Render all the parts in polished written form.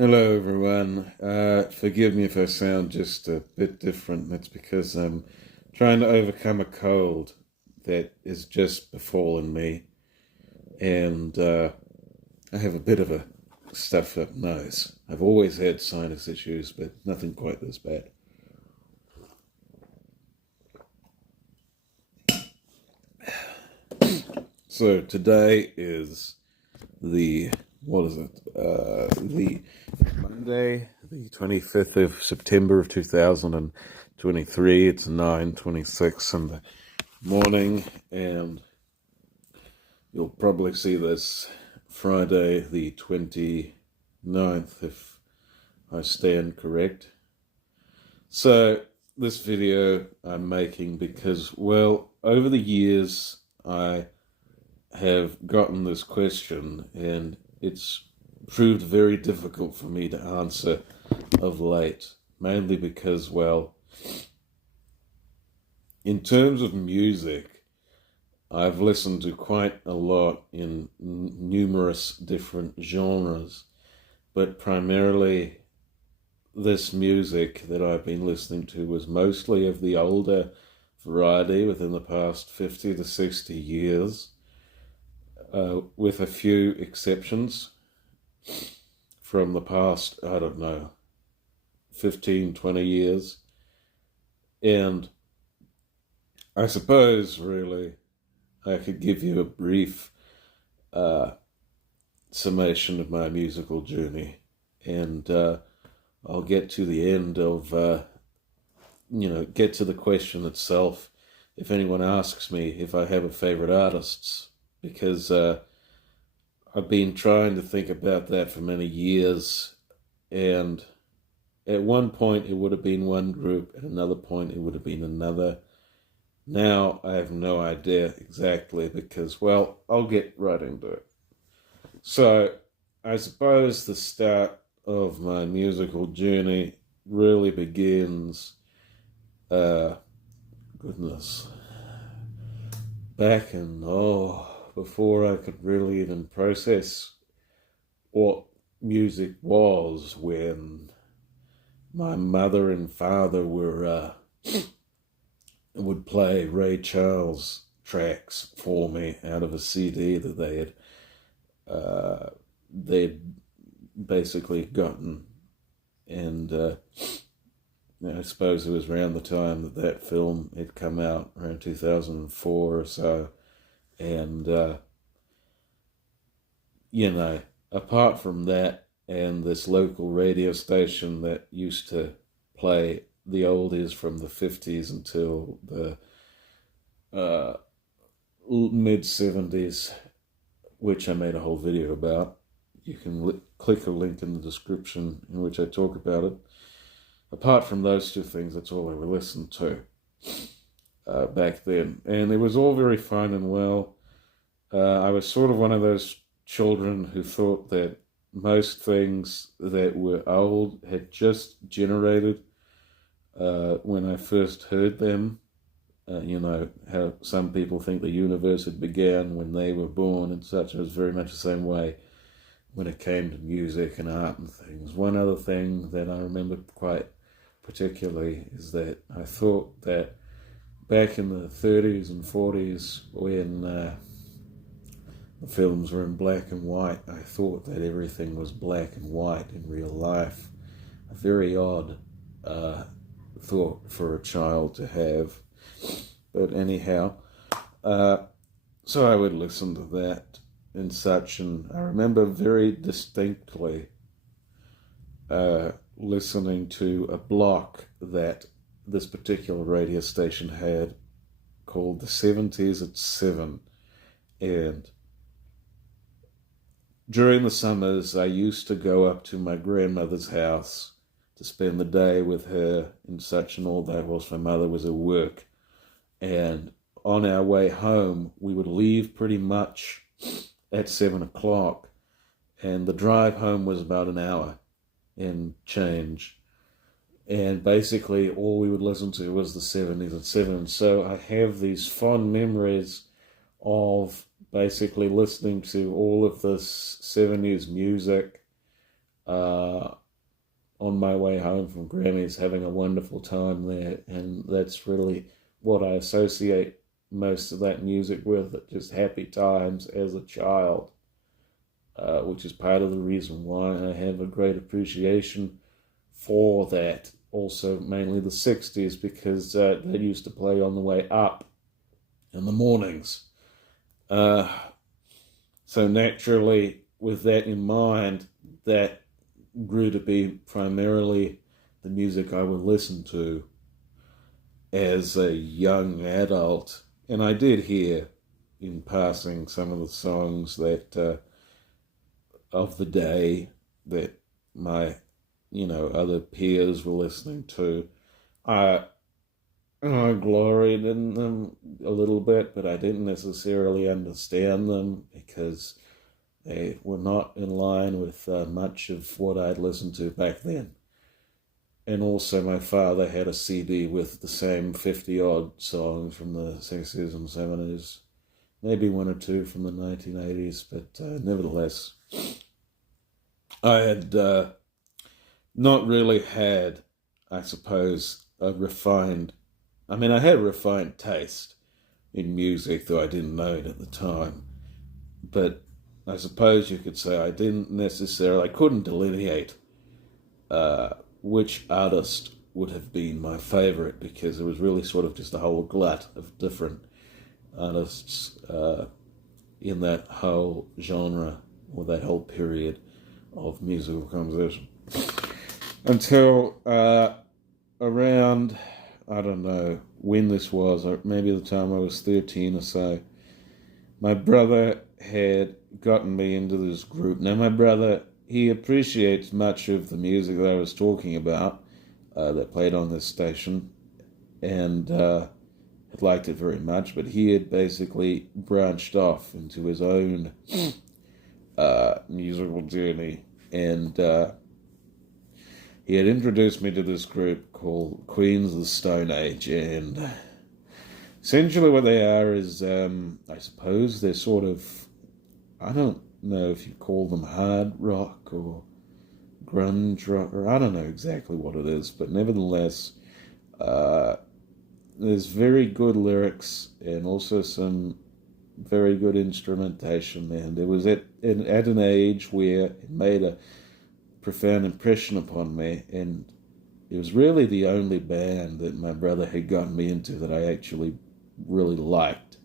Hello, everyone. Forgive me if I sound just a bit different. That's because I'm trying to overcome a cold that has just befallen me, and I have a bit of a stuffed up nose. I've always had sinus issues, but nothing quite this bad. So today is the what is it? The Monday, the 25th of September of 2023. It's 9:26 in the morning, and you'll probably see this Friday, the 29th, if I stand correct. So this video I'm making because, well, over the years I have gotten this question, and it's proved very difficult for me to answer of late, mainly because, well, in terms of music, I've listened to quite a lot in numerous different genres, but primarily this music that I've been listening to was mostly of the older variety within the past 50 to 60 years. With a few exceptions from the past, I don't know, 15, 20 years. And I suppose, really, I could give you a brief summation of my musical journey. And I'll get to the end of, get to the question itself if anyone asks me if I have a favorite artists. Because I've been trying to think about that for many years, and at one point it would have been one group, at another point it would have been another. Now I have no idea exactly because, well, I'll get right into it. So I suppose the start of my musical journey really begins, back in, before I could really even process what music was, when my mother and father would play Ray Charles tracks for me out of a CD that they'd basically gotten, and I suppose it was around the time that film had come out, around 2004 or so. And, apart from that and this local radio station that used to play the oldies from the 50s until the mid-70s, which I made a whole video about. You can click a link in the description in which I talk about it. Apart from those two things, that's all I would listen to back then. And it was all very fine and well. I was sort of one of those children who thought that most things that were old had just generated when I first heard them. How some people think the universe had began when they were born and such. I was very much the same way when it came to music and art and things. One other thing that I remember quite particularly is that I thought that back in the 30s and 40s, when the films were in black and white, I thought that everything was black and white in real life. A very odd thought for a child to have. But anyhow, so I would listen to that and such, and I remember very distinctly listening to a block that this particular radio station had called the 70s at 7. And during the summers, I used to go up to my grandmother's house to spend the day with her and such and all that, whilst my mother was at work. And on our way home, we would leave pretty much at 7 o'clock. And the drive home was about an hour and change. And basically all we would listen to was the 70s at 7. So I have these fond memories of basically listening to all of this 70s music uh, on my way home from Grammys, having a wonderful time there, and that's really what I associate most of that music with, just happy times as a child, which is part of the reason why I have a great appreciation for that. Also, mainly the 60s, because they used to play on the way up in the mornings. So naturally, with that in mind, that grew to be primarily the music I would listen to as a young adult. And I did hear in passing some of the songs that of the day that my other peers were listening to. I gloried in them a little bit, but I didn't necessarily understand them because they were not in line with much of what I'd listened to back then. And also my father had a CD with the same 50-odd songs from the 60s and 70s, maybe one or two from the 1980s, but nevertheless, I had not really had, I suppose, I had a refined taste in music, though I didn't know it at the time. But I suppose you could say I couldn't delineate which artist would have been my favorite, because there was really sort of just a whole glut of different artists in that whole genre, or that whole period of musical composition. Until around, I don't know when this was, or maybe the time I was 13 or so, my brother had gotten me into this group. Now, my brother, he appreciates much of the music that I was talking about that played on this station, and had liked it very much, but he had basically branched off into his own musical journey, and he had introduced me to this group called Queens of the Stone Age, and essentially what they are is, I suppose they're sort of, I don't know if you call them hard rock or grunge rock, or I don't know exactly what it is, but nevertheless, there's very good lyrics and also some very good instrumentation, and it was at an age where it made a profound impression upon me, and it was really the only band that my brother had gotten me into that I actually really liked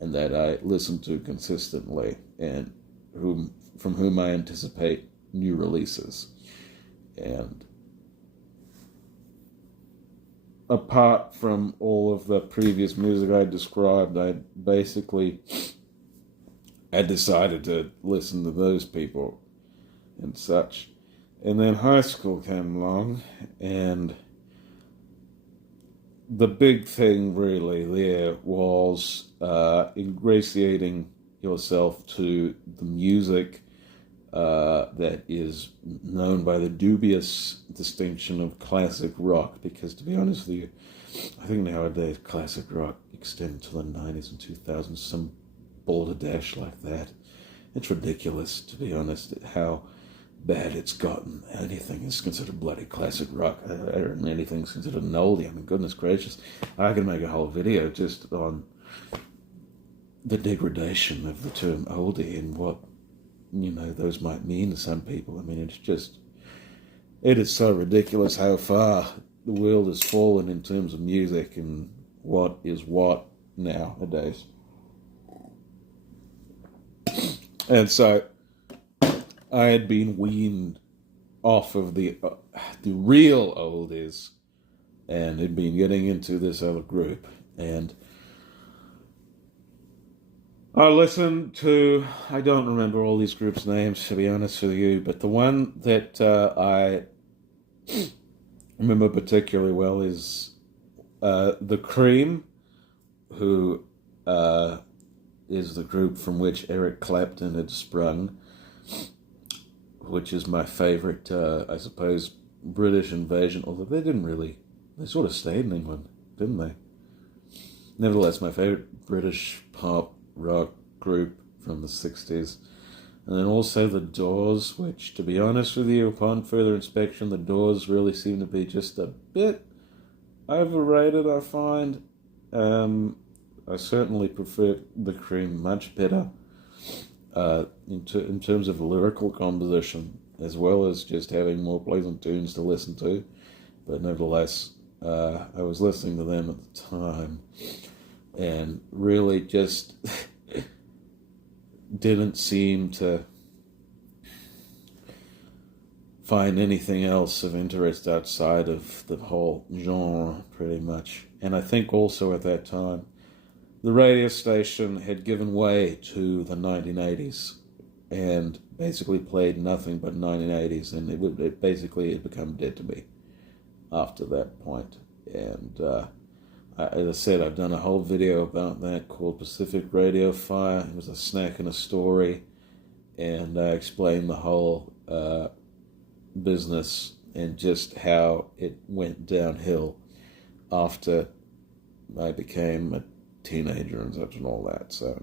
and that I listened to consistently, and from whom I anticipate new releases. And apart from all of the previous music I described, I decided to listen to those people and such. And then high school came along, and the big thing really there was ingratiating yourself to the music that is known by the dubious distinction of classic rock, because to be honest with you, I think nowadays classic rock extends to the 90s and 2000s, some balderdash like that. It's ridiculous, to be honest, how bad it's gotten. Anything is considered bloody classic rock, and anything's considered an oldie. I mean, goodness gracious, I could make a whole video just on the degradation of the term oldie and what those might mean to some people. I mean, it is so ridiculous how far the world has fallen in terms of music and what is what nowadays. And so I had been weaned off of the real oldies and had been getting into this other group. And I listened to, I don't remember all these groups' names, to be honest with you, but the one that I remember particularly well is The Cream, who is the group from which Eric Clapton had sprung, which is my favorite, I suppose, British invasion, although they sort of stayed in England, didn't they? Nevertheless, my favorite British pop rock group from the 60s. And then also the Doors, which, to be honest with you, upon further inspection, the Doors really seem to be just a bit overrated, I find. I certainly prefer the Cream much better in terms of lyrical composition, as well as just having more pleasant tunes to listen to. But nevertheless, I was listening to them at the time and really just didn't seem to find anything else of interest outside of the whole genre, pretty much. And I think also at that time, the radio station had given way to the 1980s and basically played nothing but 1980s, and it basically had become dead to me after that point. And as I said, I've done a whole video about that called Pacific Radio Fire. It was a snack and a story, and I explained the whole business and just how it went downhill after I became a teenager and such and all that. So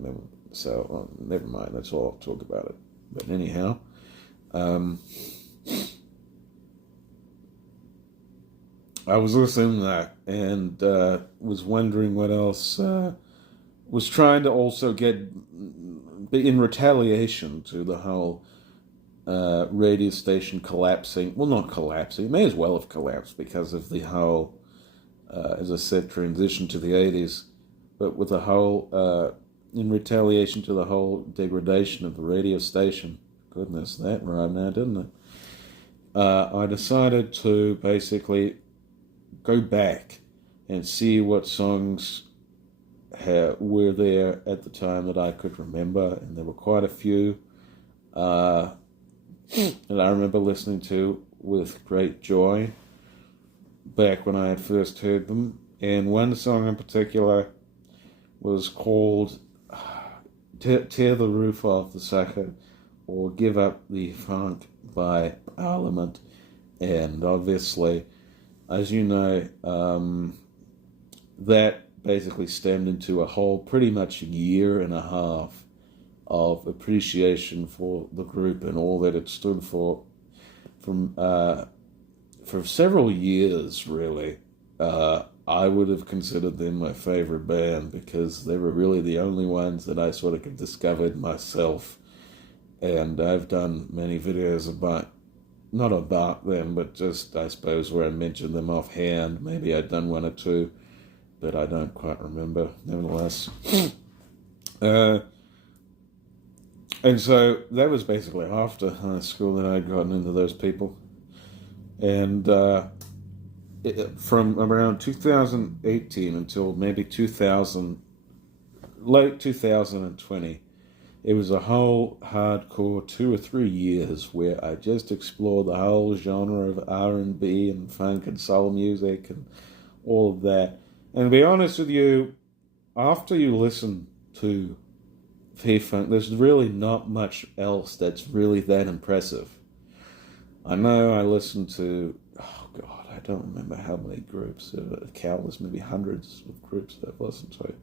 never mind. That's all I'll talk about it. But anyhow, I was listening to that and was wondering what else. Was trying to also get in retaliation to the whole radio station collapsing. Well, not collapsing. It may as well have collapsed because of the whole, as I said, transition to the 80s. But with the whole, in retaliation to the whole degradation of the radio station. Goodness, that rhymed now, didn't it? I decided to basically go back and see what songs were there at the time that I could remember, and there were quite a few that I remember listening to with great joy back when I had first heard them. And one song in particular was called Tear the Roof Off the Sucker, or Give Up the Funk by Parliament. And obviously, as you know, that basically stemmed into a whole pretty much a year and a half of appreciation for the group and all that it stood for several years, really. I would have considered them my favorite band because they were really the only ones that I sort of discovered myself. And I've done many videos not about them, but just, I suppose, where I mentioned them offhand. Maybe I'd done one or two, but I don't quite remember, nevertheless. And so that was basically after high school that I'd gotten into those people. And from around 2018 until maybe late 2020, it was a whole hardcore 2 or 3 years where I just explored the whole genre of R&B and funk and soul music and all of that. And to be honest with you, after you listen to P-Funk, there's really not much else that's really that impressive. I know I listened to, oh God, I don't remember how many groups, countless, maybe hundreds of groups that I've listened to.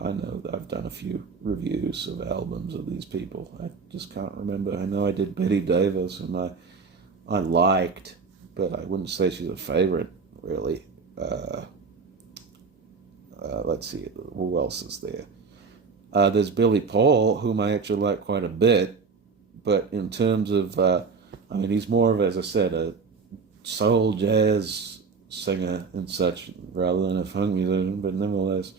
I know that I've done a few reviews of albums of these people. I just can't remember. I know I did Betty Davis, and I liked, but I wouldn't say she's a favorite, really. Let's see, who else is there? There's Billy Paul, whom I actually like quite a bit, but in terms of, he's more of, as I said, a soul jazz singer and such, rather than a funk musician, but nevertheless,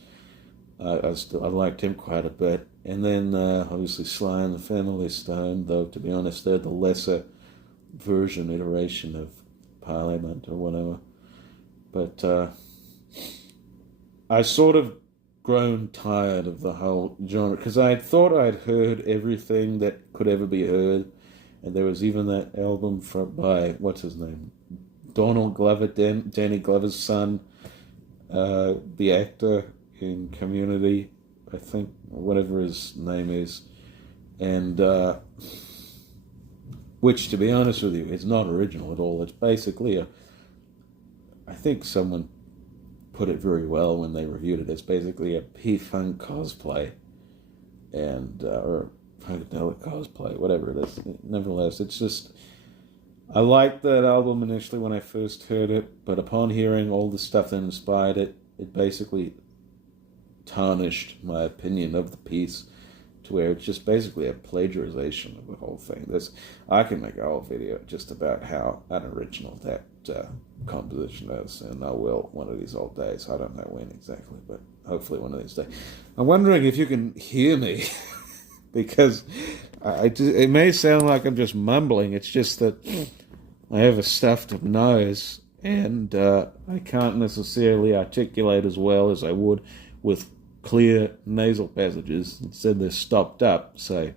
I liked him quite a bit. And then, obviously, Sly and the Family Stone, though, to be honest, they're the lesser iteration of Parliament or whatever. But I sort of grown tired of the whole genre, because I thought I'd heard everything that could ever be heard. And there was even that album by, what's his name? Donald Glover, Danny Glover's son, the actor in Community, I think, whatever his name is, and which, to be honest with you, is not original at all. It's basically I think someone put it very well when they reviewed it. It's basically a P-Funk cosplay, and or Funkadelic cosplay, whatever it is. Nevertheless, it's just, I liked that album initially when I first heard it, but upon hearing all the stuff that inspired it, it basically tarnished my opinion of the piece to where it's just basically a plagiarization of the whole thing. I can make a whole video just about how unoriginal that composition is, and I will one of these old days. I don't know when exactly, but hopefully one of these days. I'm wondering if you can hear me, because it may sound like I'm just mumbling. It's just that I have a stuffed nose, and I can't necessarily articulate as well as I would with clear nasal passages. Instead, they're stopped up. So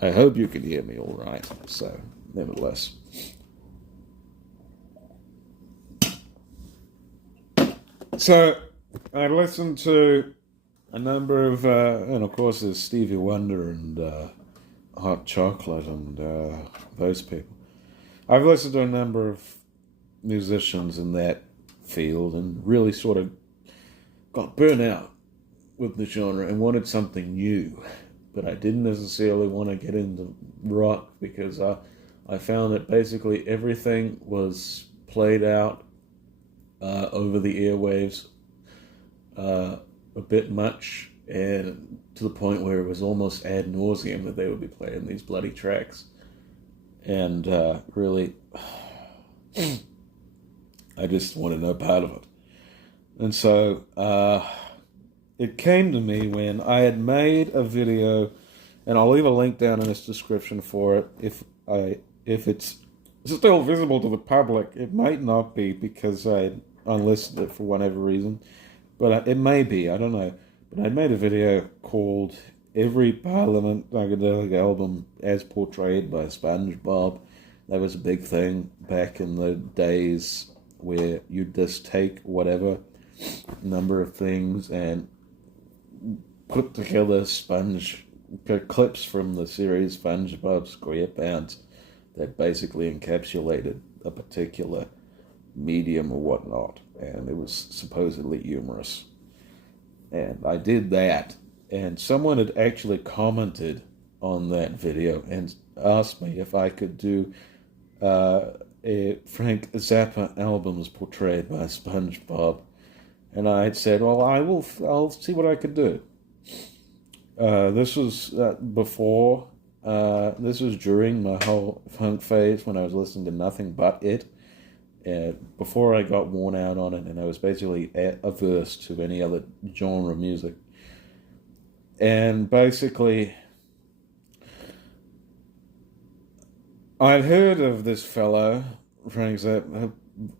I hope you can hear me all right. So, nevertheless. So, I listened to a number of, and of course there's Stevie Wonder and Hot Chocolate and those people. I've listened to a number of musicians in that field and really sort of got burnt out with the genre and wanted something new. But I didn't necessarily want to get into rock because I found that basically everything was played out over the airwaves a bit much, and to the point where it was almost ad nauseum that they would be playing these bloody tracks. And really, I just wanted no part of it. And so it came to me when I had made a video, and I'll leave a link down in this description for it if it's still visible to the public. It might not be because I unlisted it for whatever reason, but it may be, I don't know. But I made a video called Every Parliament Funkadelic Album as Portrayed by SpongeBob. That was a big thing back in the days where you'd just take whatever number of things and put together clips from the series SpongeBob SquarePants that basically encapsulated a particular medium or whatnot, and it was supposedly humorous. And I did that, and someone had actually commented on that video and asked me if I could do a Frank Zappa albums portrayed by SpongeBob. And I had said, well, I'll see what I could do. This was before, this was during my whole funk phase when I was listening to nothing but it. Before I got worn out on it, and I was basically averse to any other genre music. And basically, I'd heard of this fellow, Frank Zappa,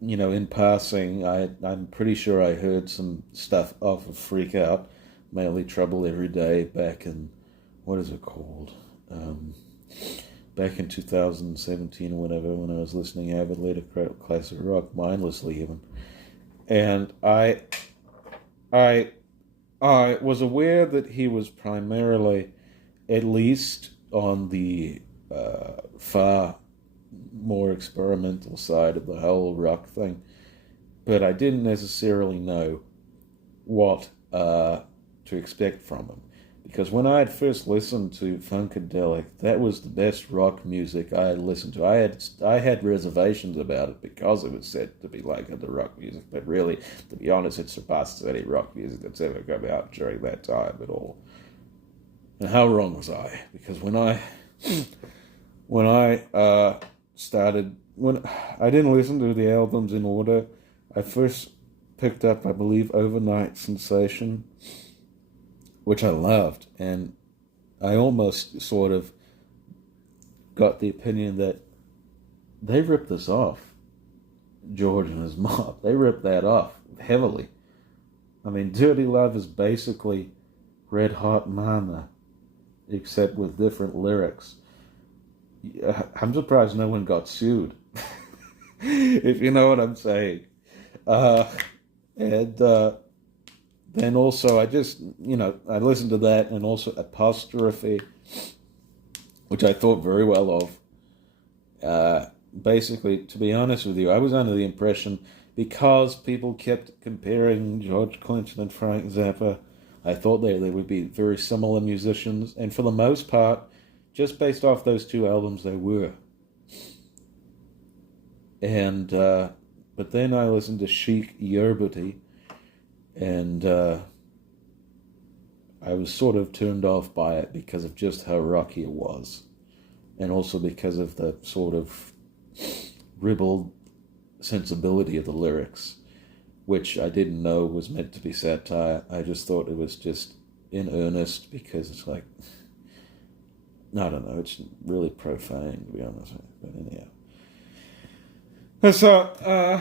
in passing. I'm pretty sure I heard some stuff off of Freak Out, Mainly Trouble Every Day, back in, what is it called? Back in 2017 or whatever, when I was listening avidly to classic rock, mindlessly even. And I was aware that he was primarily, at least on the far more experimental side of the whole rock thing, but I didn't necessarily know what to expect from him. Because when I had first listened to Funkadelic, that was the best rock music I had listened to. I had reservations about it because it was said to be like other rock music, but really, to be honest, it surpasses any rock music that's ever come out during that time at all. And how wrong was I? Because when I didn't listen to the albums in order. I first picked up, I believe, Overnight Sensation, which I loved, and I almost sort of got the opinion that they ripped this off, George and his mob. They ripped that off heavily. I mean, Dirty Love is basically Red Hot Mama, except with different lyrics. I'm surprised no one got sued, if you know what I'm saying. Then also, I just, I listened to that, and also Apostrophe, which I thought very well of. Basically, to be honest with you, I was under the impression, because people kept comparing George Clinton and Frank Zappa, I thought they would be very similar musicians, and for the most part, just based off those two albums, they were. And but then I listened to Sheikh Yerbati, and I was sort of turned off by it because of just how rocky it was, and also because of the sort of ribald sensibility of the lyrics, which I didn't know was meant to be satire. I just thought it was just in earnest because it's like, I don't know, it's really profane, to be honest. But anyhow. So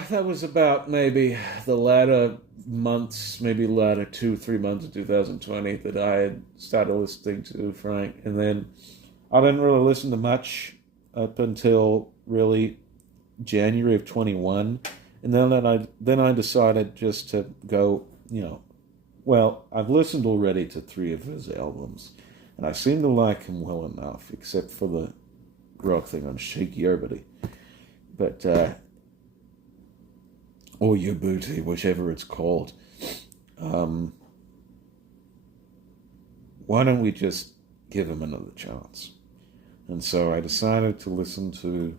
that was about maybe the latter months, maybe latter 2-3 months of 2020 that I had started listening to Frank. And then I didn't really listen to much up until really January of 21. And then I decided just to go, well, I've listened already to 3 of his albums, and I seem to like him well enough, except for the rock thing on Sheikh Yerbati. But, or Yerbati, whichever it's called. Why don't we just give him another chance? And so I decided to listen to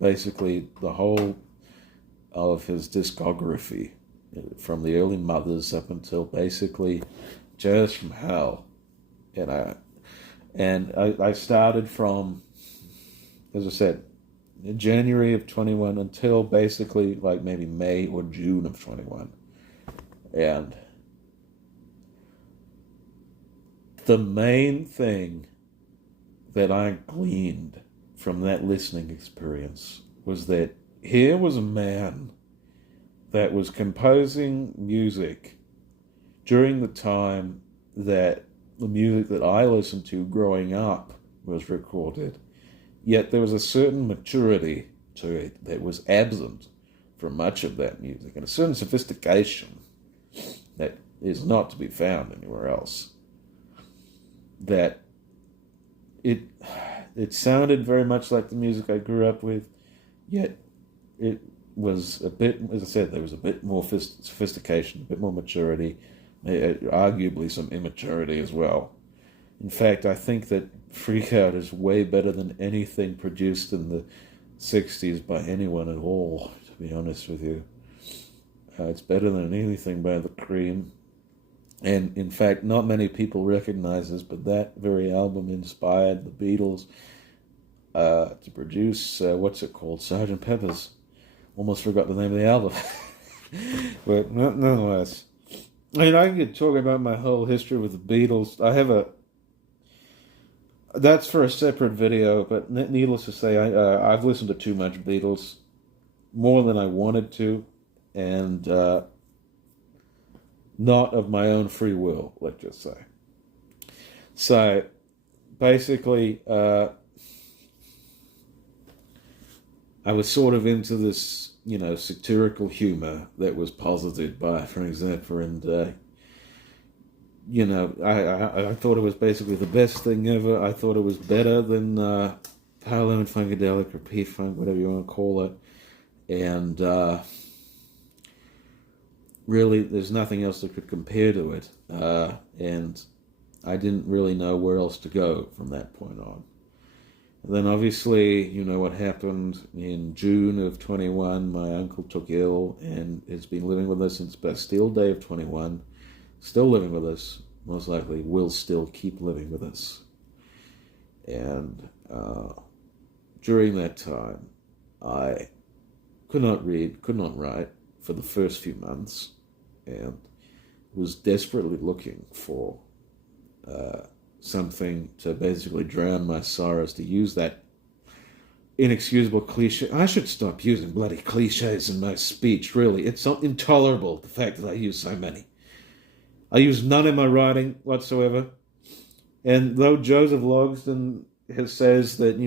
basically the whole of his discography, from the early Mothers up until basically Jazz from Hell. And I started from, as I said, January of 21 until basically like maybe May or June of 21. And the main thing that I gleaned from that listening experience was that here was a man that was composing music during the time that the music that I listened to growing up was recorded, yet there was a certain maturity to it that was absent from much of that music, and a certain sophistication that is not to be found anywhere else. That it sounded very much like the music I grew up with, yet it was a bit, as I said, there was a bit more sophistication, a bit more maturity, arguably some immaturity as well. In fact, I think that Freak Out is way better than anything produced in the 60s by anyone at all, to be honest with you. It's better than anything by The Cream. And in fact, not many people recognize this, but that very album inspired the Beatles to produce, what's it called? Sgt. Pepper's. Almost forgot the name of the album. But nonetheless, I could talk about my whole history with the Beatles. That's for a separate video, but needless to say, I've listened to too much Beatles, more than I wanted to, and not of my own free will, let's just say. So, basically, I was sort of into this, satirical humor that was posited by Frank Zappa, and, I thought it was basically the best thing ever. I thought it was better than Parliament Funkadelic or P-Funk, whatever you want to call it. And really, there's nothing else that could compare to it. And I didn't really know where else to go from that point on. And then obviously, what happened in June of 21, my uncle took ill and has been living with us since Bastille Day of 21. Still living with us, most likely will still keep living with us. And during that time, I could not read, could not write for the first few months, and was desperately looking for something to basically drown my sorrows, to use that inexcusable cliche. I should stop using bloody cliches in my speech, really. It's so intolerable, the fact that I use so many. I use none in my writing whatsoever. And though Joseph Logsdon says that,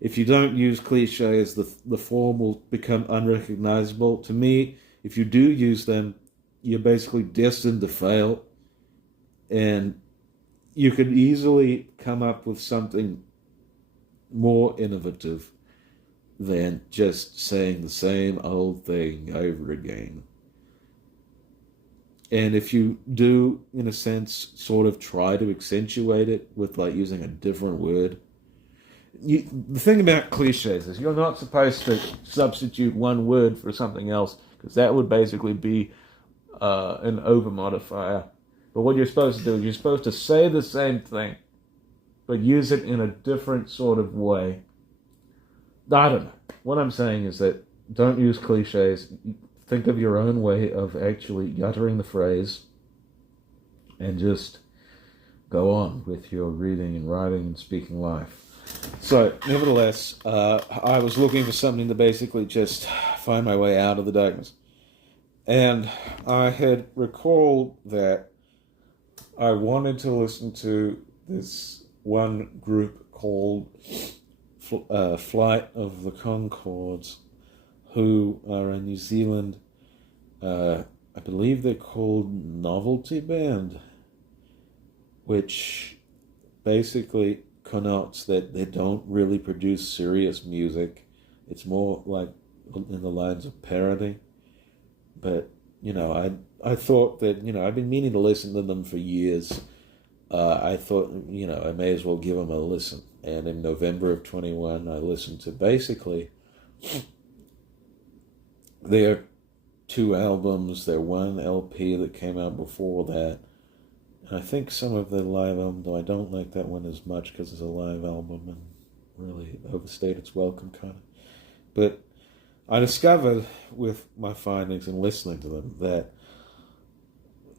if you don't use cliches, the form will become unrecognizable. To me, if you do use them, you're basically destined to fail. And you could easily come up with something more innovative than just saying the same old thing over again. And if you do, in a sense, sort of try to accentuate it with like using a different word, the thing about cliches is you're not supposed to substitute one word for something else, because that would basically be an over modifier. But what you're supposed to do is you're supposed to say the same thing, but use it in a different sort of way. I don't know. What I'm saying is that don't use cliches. Think of your own way of actually uttering the phrase and just go on with your reading and writing and speaking life. So, nevertheless, I was looking for something to basically just find my way out of the darkness. And I had recalled that I wanted to listen to this one group called Flight of the Conchords, who are a New Zealand, I believe they're called Novelty Band, which basically connotes that they don't really produce serious music. It's more like in the lines of parody. But, I thought that, I've been meaning to listen to them for years. I thought, I may as well give them a listen. And in November of 21, I listened to basically their 2 albums, their 1 LP that came out before that. And I think some of the live album, though I don't like that one as much because it's a live album and really overstayed its welcome kind of. But I discovered with my findings and listening to them that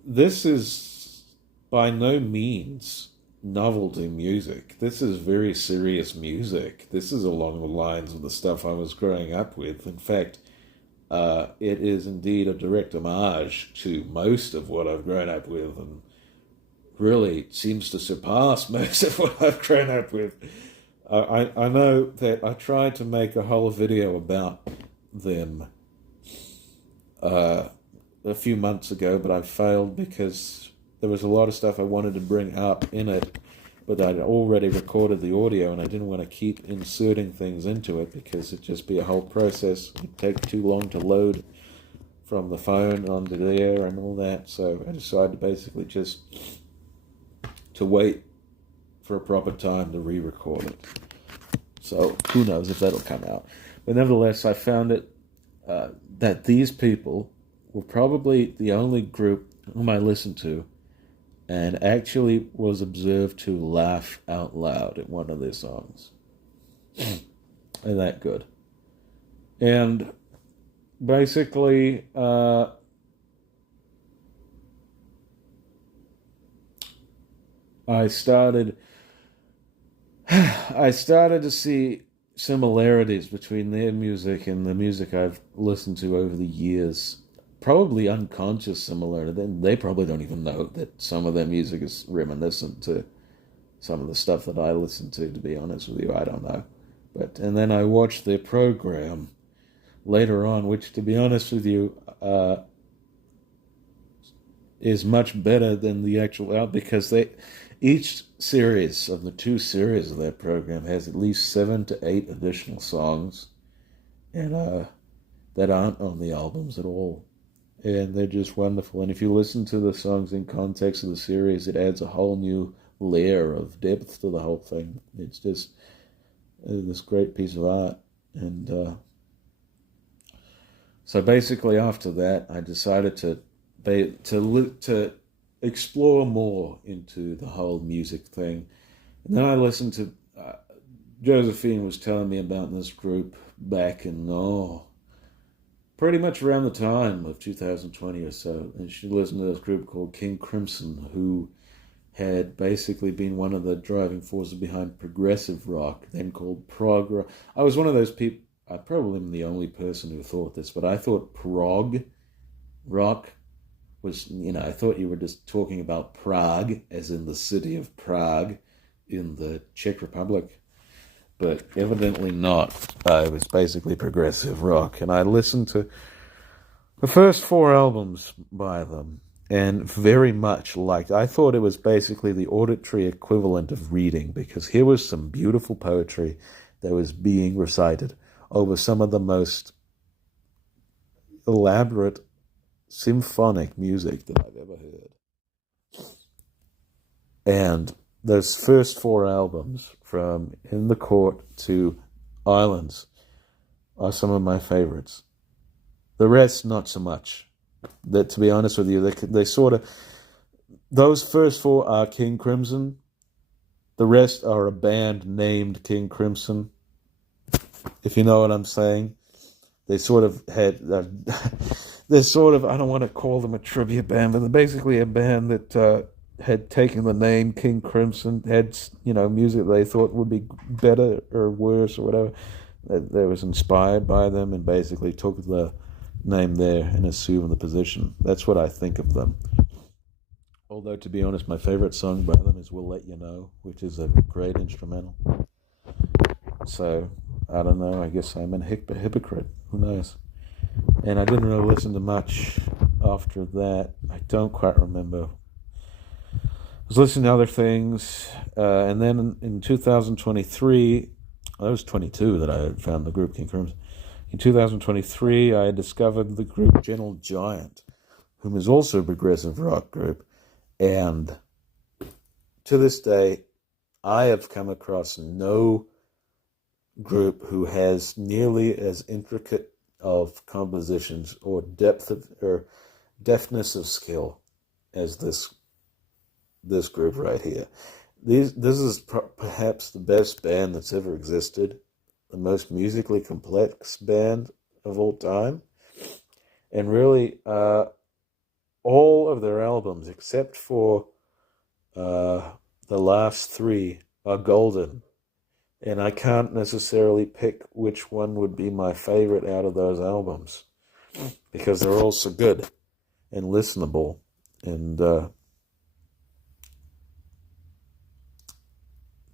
this is by no means novelty music. This is very serious music. This is along the lines of the stuff I was growing up with. In fact, it is indeed a direct homage to most of what I've grown up with, and really seems to surpass most of what I've grown up with. I know that I tried to make a whole video about them a few months ago, but I failed because there was a lot of stuff I wanted to bring up in it, but I'd already recorded the audio and I didn't want to keep inserting things into it because it'd just be a whole process. It'd take too long to load from the phone onto there and all that, so I decided basically just to wait for a proper time to re-record it. So who knows if that'll come out. But nevertheless, I found it that these people were probably the only group whom I listened to and actually was observed to laugh out loud at one of their songs. And that good. And basically, I started to see similarities between their music and the music I've listened to over the years. Probably unconscious similarity. They probably don't even know that some of their music is reminiscent to some of the stuff that I listen to be honest with you. I don't know. And then I watched their program later on, which, to be honest with you, is much better than the actual album, because each series of the 2 series of that program has at least 7 to 8 additional songs, and that aren't on the albums at all. And they're just wonderful. And if you listen to the songs in context of the series, it adds a whole new layer of depth to the whole thing. It's just this great piece of art. And so basically after that, I decided to explore more into the whole music thing. And then I listened to, Josephine was telling me about this group back in, pretty much around the time of 2020 or so. And she listened to this group called King Crimson, who had basically been one of the driving forces behind progressive rock, then called prog rock. I was one of those people, I probably am the only person who thought this, but I thought prog rock was, I thought you were just talking about Prague, as in the city of Prague in the Czech Republic. But evidently not. It was basically progressive rock. And I listened to the first 4 albums by them, and very much liked. I thought it was basically the auditory equivalent of reading, because here was some beautiful poetry that was being recited over some of the most elaborate symphonic music that I've ever heard. And those first 4 albums, from In the Court to Islands, are some of my favorites. The rest, not so much. That, to be honest with you, they sort of... Those first 4 are King Crimson. The rest are a band named King Crimson, if you know what I'm saying. They sort of had... they're sort of... I don't want to call them a tribute band, but they're basically a band that had taken the name King Crimson, had, music they thought would be better or worse or whatever. That was inspired by them and basically took the name there and assumed the position. That's what I think of them. Although, to be honest, my favorite song by them is We'll Let You Know, which is a great instrumental. So, I don't know, I guess I'm a hypocrite. Who knows? And I didn't really listen to much after that. I don't quite remember. I was listening to other things, and then in 2023, I was 22 that I had found the group King Crimson. In 2023, I discovered the group Gentle Giant, whom is also a progressive rock group. And to this day, I have come across no group who has nearly as intricate of compositions or deftness of skill as this group right here. This is perhaps the best band that's ever existed, the most musically complex band of all time, and really all of their albums, except for the last 3, are golden. And I can't necessarily pick which one would be my favorite out of those albums, because they're all so good and listenable and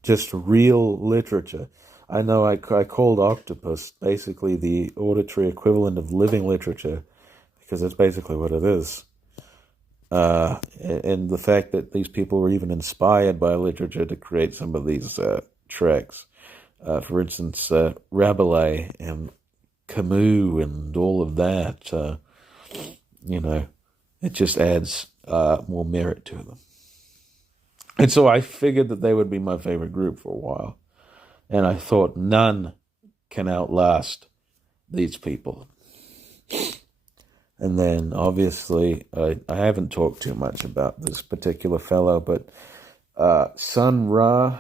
just real literature. I know I called Octopus basically the auditory equivalent of living literature, because that's basically what it is. And the fact that these people were even inspired by literature to create some of these tracks. For instance, Rabelais and Camus and all of that, it just adds more merit to them. And so I figured that they would be my favorite group for a while. And I thought none can outlast these people. And then, obviously, I haven't talked too much about this particular fellow, but Sun Ra,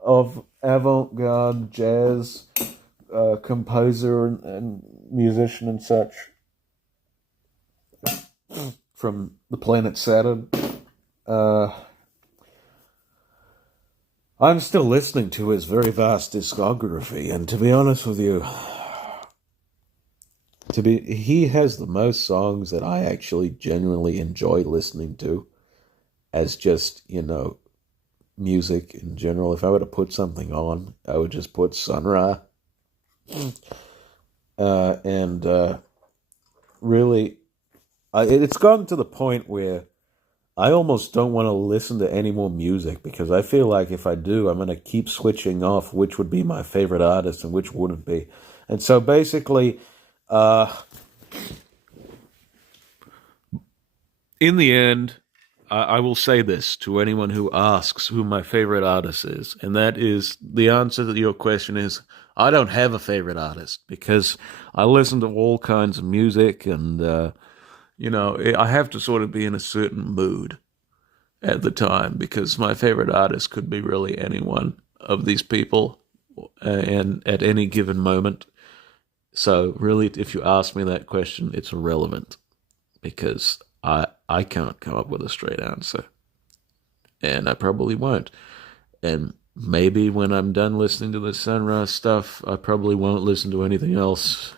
of avant-garde jazz composer and musician and such, from the planet Saturn. I'm still listening to his very vast discography, and to be honest with you, he has the most songs that I actually genuinely enjoy listening to as just, music in general. If I were to put something on, I would just put Sun Ra. And really, it's gotten to the point where I almost don't want to listen to any more music, because I feel like if I do, I'm going to keep switching off which would be my favorite artist and which wouldn't be. And so basically, in the end, I will say this to anyone who asks who my favorite artist is, and that is, the answer to your question is, I don't have a favorite artist, because I listen to all kinds of music, and I have to sort of be in a certain mood at the time, because my favorite artist could be really any one of these people, and at any given moment. So really, if you ask me that question, it's irrelevant, because I can't come up with a straight answer, and I probably won't. And maybe when I'm done listening to the Sun Ra stuff, I probably won't listen to anything else,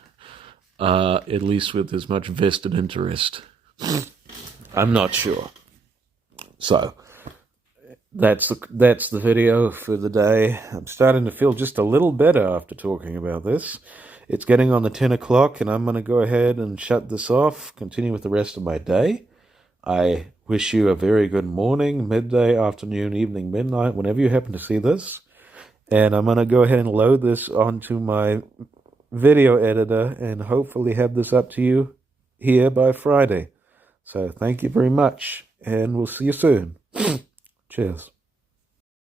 at least with as much vested interest. I'm not sure. So that's the video for the day. I'm starting to feel just a little better after talking about this. It's getting on the 10 o'clock, and I'm going to go ahead and shut this off, continue with the rest of my day. I wish you a very good morning, midday, afternoon, evening, midnight, whenever you happen to see this. And I'm going to go ahead and load this onto my video editor and hopefully have this up to you here by Friday. So thank you very much, and we'll see you soon. Cheers.